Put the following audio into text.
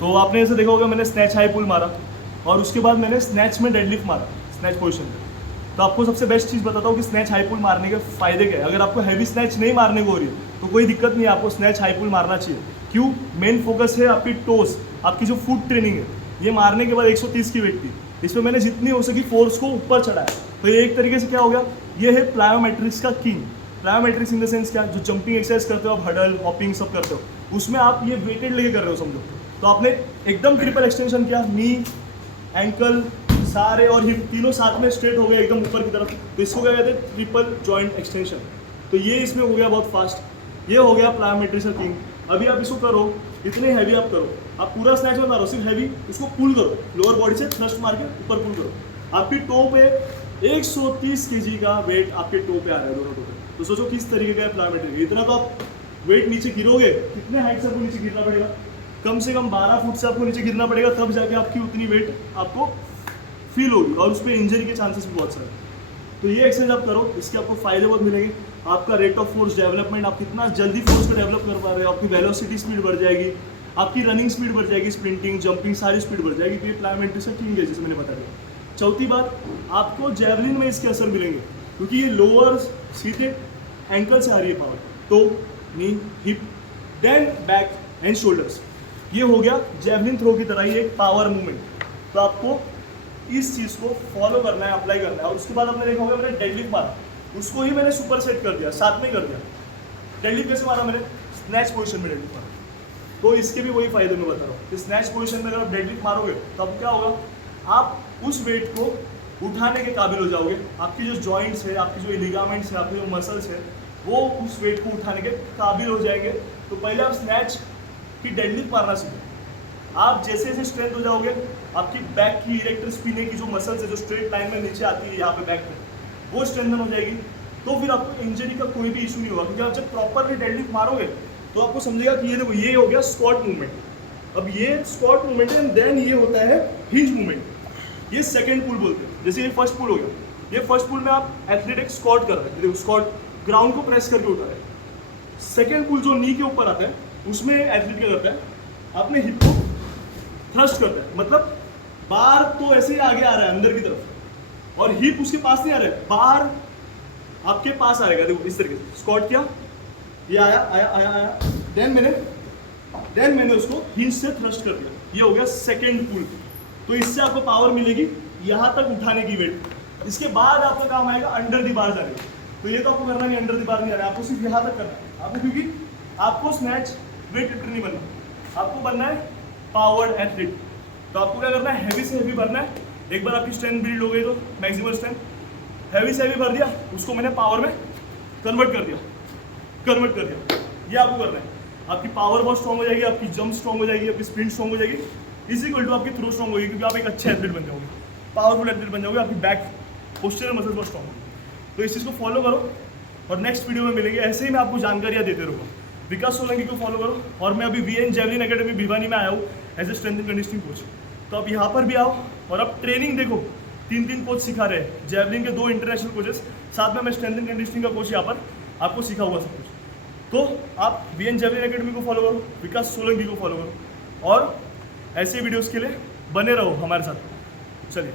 तो आपने ऐसे देखा होगा मैंने स्नैच हाई पुल मारा और उसके बाद मैंने स्नैच में डेडलिफ्ट मारा, स्नैच पोजीशन में। तो आपको सबसे बेस्ट चीज़ बताता हूँ कि स्नैच हाई पुल मारने के फायदे क्या है। अगर आपको हैवी स्नैच नहीं मारने को हो रही है तो कोई दिक्कत नहीं है, आपको स्नैच हाई पुल मारना चाहिए। क्यों? मेन फोकस है आपकी टोस, आपकी जो फुट ट्रेनिंग है। ये मारने के बाद 130 की वेट थी, इसमें मैंने जितनी हो सकी फोर्स को ऊपर चढ़ाया। तो ये एक तरीके से क्या हो गया, ये है प्लायोमेट्रिक्स का king. Plyometrics in the sense क्या, जो जंपिंग एक्सरसाइज करते हो आप, हडल हॉपिंग सब करते हो, उसमें आप ये वेटेड लेके कर रहे हो समझो। तो आपने एकदम ट्रिपल एक्सटेंशन किया, नी एंकल सारे और हिप तीनों साथ में स्ट्रेट हो गया एकदम ऊपर की तरफ। तो इसको क्या कहते हैं, ट्रिपल जॉइंट एक्सटेंशन। तो ये इसमें हो गया बहुत फास्ट, ये हो गया प्लायोमेट्रिक्स का किंग। अभी आप इसको करो, इतने हैवी आप करो, आप पूरा स्नैच मत मारो, सिर्फ हैवी इसको पुल करो, लोअर बॉडी से थ्रस्ट मार के ऊपर पुल करो। आपकी टो पे 130 kg का वेट आपके टो पे आ रहा है, दोनों टो पे। तो सोचो किस तरीके का प्लायोमेट्रिक, इतना तो आप वेट नीचे गिरोगे, कितने हाइट से आपको नीचे गिरना पड़ेगा, कम से कम 12 फुट से आपको नीचे गिरना पड़ेगा, तब जाके आपकी उतनी वेट आपको फील होगी और उस पर इंजरी के चांसेस भी बहुत सारे। तो ये एक्सरसाइज आप करो, इसके आपको फायदे बहुत मिलेंगे। आपका रेट ऑफ फोर्स डेवलपमेंट, आप कितना जल्दी फोर्स को डेवलप कर पा रहे हो, आपकी वेलोसिटी स्पीड बढ़ जाएगी, आपकी रनिंग स्पीड बढ़ जाएगी, स्प्रिंटिंग जंपिंग सारी स्पीड बढ़ जाएगी। तो ये प्लायोमेट्रिक्स से ठीक है, जैसे मैंने बता दिया। चौथी बात, आपको जैवलिन में इसके असर मिलेंगे, क्योंकि ये लोअर सीधे एंकल से आ रही है पावर, तो knee hip then back and shoulders. ये हो गया जैवलिन थ्रो की तरह ही एक पावर मूवमेंट। तो आपको इस चीज़ को फॉलो करना है, अप्लाई करना है। और उसके बाद आपने देखा होगा मैंने डेडलिफ्ट मारा, उसको ही मैंने सुपर सेट कर दिया, साथ में कर दिया। डेडलिफ्ट कैसे मारा मैंने, स्नैच पोजीशन में डेडलिफ्ट मारा। तो इसके भी वही फायदे मैं बता रहा हूँ कि स्नैच पोजीशन में अगर आप डेडलिफ्ट मारोगे तो अब क्या होगा, आप उस वेट को उठाने के काबिल हो जाओगे। आपकी जो जॉइंट्स है, आपकी जो लिगामेंट्स है, आपके जो मसल्स है, वो उस वेट को उठाने के काबिल हो जाएंगे। तो पहले आप स्नैच की डेडलिफ्ट मारना सीखो। आप जैसे जैसे स्ट्रेंथ हो जाओगे, आपकी बैक की इरेक्टर स्पिने की जो मसल्स है, जो स्ट्रेट लाइन में नीचे आती है यहाँ पे बैक में, वो स्ट्रेंथन हो जाएगी। तो फिर आपको इंजरी का कोई भी इशू नहीं होगा, क्योंकि आप जब प्रॉपरली डेडलिफ्ट मारोगे तो आपको समझेगा कि ये देखो, ये हो गया स्क्वाट मूवमेंट। अब ये स्क्वाट मूवमेंट है, देन ये होता है हिंज मूवमेंट। ये सेकंड पुल बोलते हैं। जैसे ये फर्स्ट पुल हो गया, ये फर्स्ट पुल में आप एथलीट एक स्क्वाट कर रहे हैं, देखो स्क्वाट ग्राउंड को प्रेस करके उठा रहे हैं। सेकंड पुल जो नी के ऊपर आता है, उसमें एथलीट क्या करता है, अपने हिप को थ्रस्ट करता है, मतलब बार तो ऐसे ही आगे आ रहा है अंदर की तरफ और हिप उसके पास नहीं आ रहा है, बार आपके पास आएगा। देखो इस तरीके से स्क्वाट किया, ये आया आया आया आया, देन मैंने उसको हिंज से थ्रस्ट कर दिया। ये हो गया सेकंड पुल। तो इससे आपको पावर मिलेगी यहाँ तक उठाने की वेट। इसके बाद आपका काम आएगा अंडर दी बार जाने। तो ये तो आपको करना नहीं, अंडर दी बार नहीं आ रहा है, आपको सिर्फ यहाँ तक करना है आपको, क्योंकि आपको स्नैच वेट लिफ्टर नहीं बनना, आपको बनना है पावर्ड एथलीट। तो आपको क्या करना है, हैवी से हैवी भरना है। एक बार आपकी स्ट्रेंथ बिल्ड हो गई तो मैक्सिमम स्ट्रेंथ हैवी से हैवी भर दिया, उसको मैंने पावर में कन्वर्ट कर दिया। ये आपको करना है। आपकी पावर बहुत स्ट्रॉन्ग हो जाएगी, आपकी जंप स्ट्रॉन्ग हो जाएगी, आपकी स्प्रिंट स्ट्रॉन्ग हो जाएगी, इज इक्वल टू आपकी थ्रो स्ट्रॉन्ग होगी, क्योंकि आप एक अच्छे एथलीट बन जाओगे, पावरफुल एथलीट बन जाओगे, आपकी बैक पोस्चर मसल्स बहुत स्ट्रॉन्ग होगी। तो इस चीज़ को फॉलो करो और नेक्स्ट वीडियो में मिलेंगे। ऐसे ही मैं आपको जानकारियाँ देते रहूँगा। विकास सोलंकी को फॉलो करो। और मैं अभी वीएन जैवलिन एकेडमी भिवानी में आया हूँ as a strength and conditioning coach. तो आप यहाँ पर भी आओ और अब ट्रेनिंग देखो, 3 कोच सिखा रहे हैं, जैवलिन के 2 इंटरनेशनल कोचेस, साथ में मैं स्ट्रेंथ एंड कंडीशनिंग का कोच यहाँ पर आपको सिखा हुआ सब कुछ। तो आप वीएन जैवलिन एकेडमी को फॉलो करो, विकास सोलंकी को फॉलो करो और ऐसे वीडियोज़ के लिए बने रहो हमारे साथ। चलिए।